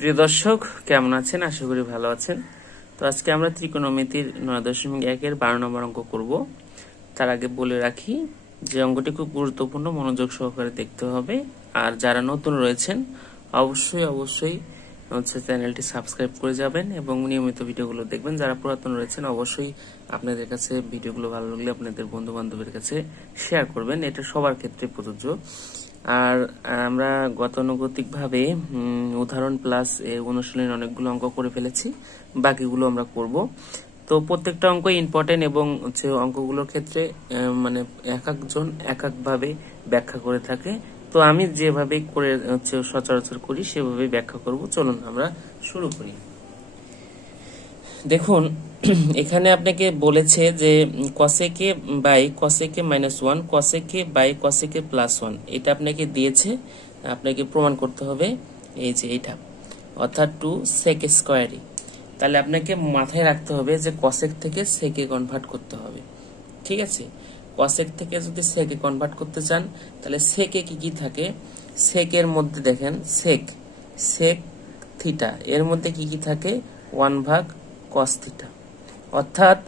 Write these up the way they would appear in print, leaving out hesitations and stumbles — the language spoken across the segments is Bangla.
প্রিয় দর্শক, কেমন আছেন? আশা করি ভালো আছেন। তো আজকে আমরা ত্রিকোণমিতির 9.1 12 নম্বর অঙ্ক করব। তার আগে বলে রাখি যে অঙ্কটি খুব গুরুত্বপূর্ণ, মনোযোগ সহকারে দেখতে হবে। আর যারা নতুন রয়েছেন অবশ্যই চ্যানেলটি সাবস্ক্রাইব করে যাবেন এবং নিয়মিত ভিডিওগুলো দেখবেন। যারা পুরাতন রয়েছেন অবশ্যই আপনাদের কাছে ভিডিওগুলো ভালো লাগলে আপনাদের বন্ধু বান্ধবের কাছে শেয়ার করবেন। এটা সবার ক্ষেত্রে প্রযোজ্য। আর আমরা গতানুগতিকভাবে উদাহরণ প্লাস অনুশীলনের অনেকগুলো অঙ্ক করে ফেলেছি, বাকিগুলো আমরা করব। তো প্রত্যেকটা অঙ্ক ইম্পর্টেন্ট এবং অঙ্কগুলোর ক্ষেত্রে মানে এক একজন এক একভাবে ব্যাখ্যা করে থাকে। তো আমি যেভাবে করে সচরাচর করি সেভাবে ব্যাখ্যা করব। চলুন আমরা শুরু করি। দেখুন, এখানে আপনাকে বলেছে যে কসেকে বাই কসেকে -1 কসেকে বাই কসেকে +1, এটা আপনাকে দিয়েছে, আপনাকে প্রমাণ করতে হবে। এই যে এটা অর্থাৎ 2 sec স্কয়ারে। তাহলে আপনাকে মাথায় রাখতে হবে যে কসেক থেকে সেকে কনভার্ট করতে হবে। ঠিক আছে, কসেক থেকে যদি সেকে কনভার্ট করতে চান তাহলে সেকে কি থাকে, সেকের মধ্যে দেখেন সেক থিটা, এর মধ্যে কি থাকে 1 ভাগ cos থিটা। অর্থাৎ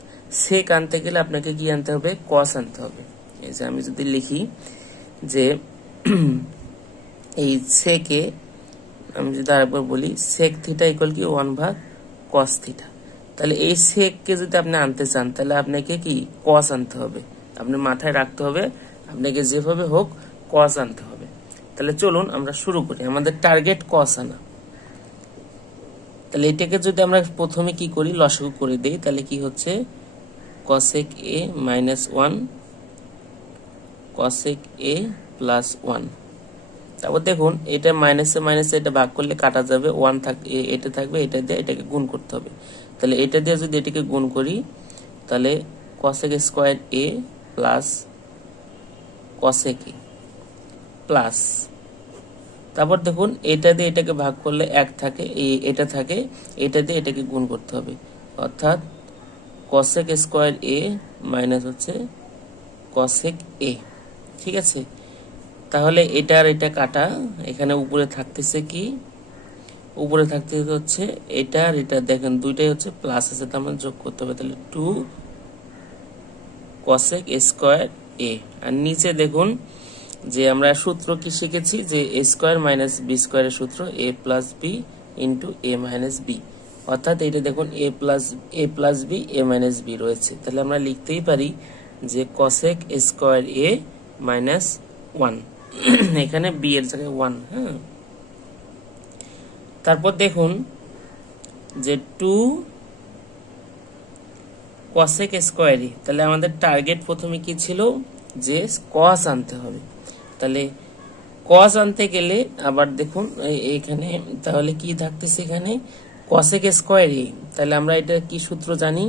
সেক আনতে গেলে আপনাকে কি আনতে হবে, cos আনতে হবে। এই যে আমি যদি লিখি যে এই সেকে, আমি যদি আরেকবার বলি সেক থিটা ইকুয়াল কি 1 ভাগ cos থিটা। তাহলে এই সেককে যদি আপনি আনতে চান তাহলে আপনাকে কি cos আনতে হবে। আপনি মাথায় রাখতে হবে, আপনাকে যেভাবে হোক cos আনতে হবে। তাহলে চলুন আমরা শুরু করি। আমাদের টার্গেট cos আনা। তাহলে এটাকে যদি আমরা প্রথমে কি করি, লসাগু করে দেই, তাহলে কি হচ্ছে cosec a -1 cosec a +1। তারপর দেখুন এটা মাইনাসে এটা ভাগ করলে কাটা যাবে, 1 এটা থাকবে, এটা দিয়ে এটাকে গুণ করতে হবে। তাহলে এটা দিয়ে যদি এটাকে গুণ করি তাহলে cosec square a plus cosec a plus, তারপর দেখুন এটা দিয়ে এটাকে ভাগ করলে 1 থাকে, এটা থাকে, এটা দিয়ে এটাকে গুণ করতে হবে। অর্থাৎ cosec স্কয়ার a মাইনাস হচ্ছে cosec a। ঠিক আছে, তাহলে এটা আর এটা কাটা, এখানে উপরে থাকতেছে কি, উপরে থাকতে হচ্ছে এটা আর এটা, দেখেন দুইটাই হচ্ছে প্লাস আছে, তার মানে যোগ করতে হবে। তাহলে 2 cosec স্কয়ার a। আর নিচে দেখুন যে আমরা সূত্র কি শিখেছি যে a স্কয়ার মাইনাস b স্কয়ারের সূত্র a plus b into a minus b। অর্থাৎ এটা দেখুন a plus b a minus b রয়েছে। তাহলে আমরা লিখতেই পারি যে cosec স্কয়ার a মাইনাস 1, এখানে b এর জায়গায় 1। হ্যাঁ, তারপর দেখুন যে 2 cosec স্কয়ার a। তাহলে আমাদের টার্গেট প্রথমে কি ছিল, যে cos আনতে হবে। তাহলে cos আনতে গেলে আবার দেখুন এখানে তাহলে কি থাকতেছে, এখানে cosec স্কয়ার a। তাহলে আমরা এটা কি সূত্র জানি,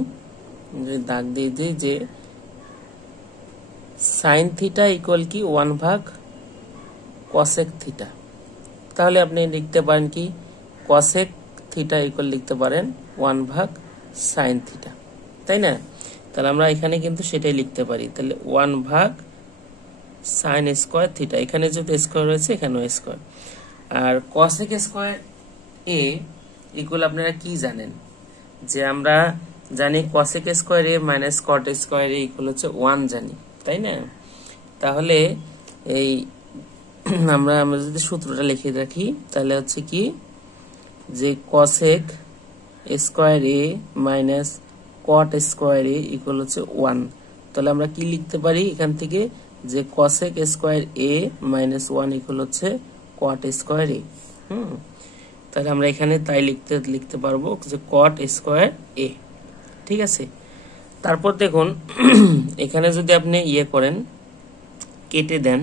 দাগ দিয়ে দিই যে sin থিটা ইকুয়াল কি 1 ভাগ cosec থিটা। তাহলে আপনি লিখতে পারেন কি cosec থিটা ইকুয়াল লিখতে পারেন 1 ভাগ sin থিটা, তাই না? তাহলে আমরা এখানে কিন্তু সেটাই লিখতে পারি। তাহলে 1 ভাগ sin স্কয়ার থিটা, এখানে যেহেতু স্কয়ার রয়েছে এখানেও স্কয়ার। আর cosec স্কয়ার a ইকুয়াল আপনারা কি জানেন, যে আমরা জানি cosec square a minus cot square a equal হচ্ছে 1 জানি, তাই না? তাহলে এই আমরা যদি সূত্রটা লিখে রাখি তাহলে হচ্ছে কি যে cosec square a minus cot square a equal হচ্ছে 1। তাহলে আমরা কি লিখতে পারি এখান থেকে, যে cosec square a minus 1 equal হচ্ছে cot স্কয়ার a। তাহলে আমরা এখানে তাই লিখতে পারবো যে cot স্কয়ার a। ঠিক আছে, তারপর দেখুন এখানে যদি আপনি করেন, কেটে দেন,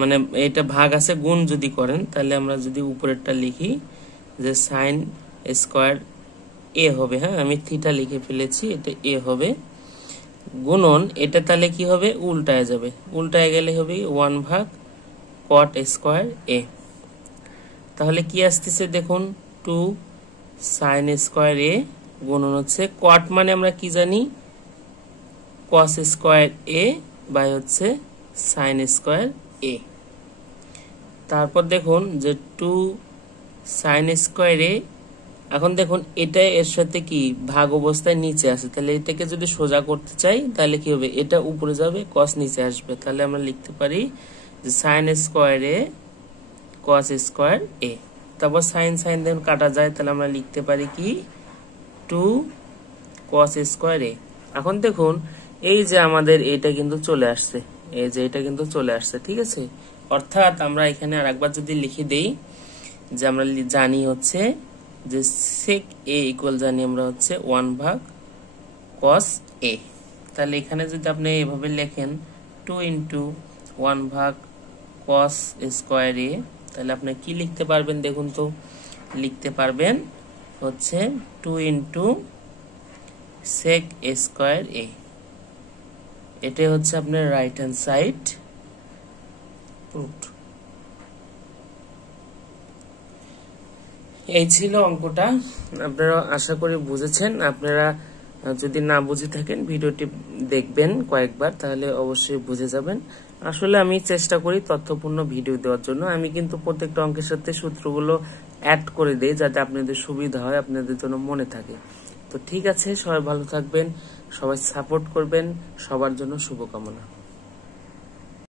মানে এটা ভাগ আছে, গুণ যদি করেন তাহলে আমরা যদি উপরেরটা লিখি যে sin স্কয়ার a হবে। হ্যাঁ, আমি থিটা লিখে ফেলেছি, এটা a হবে, গুণন এটা তাহলে কি হবে, উল্টায় যাবে, উল্টায় গেলে হবে 1 ভাগ cot স্কয়ার a। তাহলে কি আসতেছে দেখুন 2 sin স্কয়ার a গুণন হচ্ছে cot মানে আমরা কি জানি cos স্কয়ার a বাই হচ্ছে sin স্কয়ার a। তারপর দেখুন যে 2 সাইন স্কোয়ারে, এখন দেখুন এটা এর সাথে কি ভাগ অবস্থায় নিচে আছে, তাহলে এটাকে যদি সোজা করতে চাই তাহলে কি হবে, এটা উপরে যাবে, কস নিচে আসবে। তাহলে আমরা লিখতে পারি যে সাইন স্কোয়ারে কস স্কোয়ার এ। তারপর সাইন সাইন দেখুন কাটা যায়, তাহলে আমরা লিখতে পারি কি 2 কস স্কোয়ার এ। এখন দেখুন এই যে আমাদের এটা কিন্তু চলে আসছে, এই যে এটা কিন্তু চলে আসছে, ঠিক আছে। অর্থাৎ আমরা এখানে আরেকবার যদি লিখে দেই যে আমরা জানি হচ্ছে যে sec a ইকুয়াল জানি আমরা হচ্ছে 1 ভাগ cos a। তাহলে এখানে যদি আপনি এভাবে লেখেন 2 ইন্টু 1 ভাগ cos স্কোয়ার a, তাহলে আপনি কি লিখতে পারবেন দেখুন তো, লিখতে পারবেন হচ্ছে 2 into sec a square a। এটা হচ্ছে আপনার রাইট হ্যান্ড সাইড প্রুফড। এই ছিল অঙ্কটা, আপনারা আশা করি বুঝেছেন। আপনারা যদি না বুঝে থাকেন ভিডিওটি দেখবেন কয়েকবার, তাহলে অবশ্যই বুঝে যাবেন। আসলে আমি চেষ্টা করি তথ্যপূর্ণ ভিডিও দেওয়ার জন্য। আমি কিন্তু প্রত্যেকটা অঙ্কের সাথে সূত্রগুলো অ্যাড করে দেই যাতে আপনাদের সুবিধা হয়, আপনাদের জন্য মনে থাকে। তো ঠিক আছে, সবাই ভালো থাকবেন, সবাই সাপোর্ট করবেন, সবার জন্য শুভকামনা।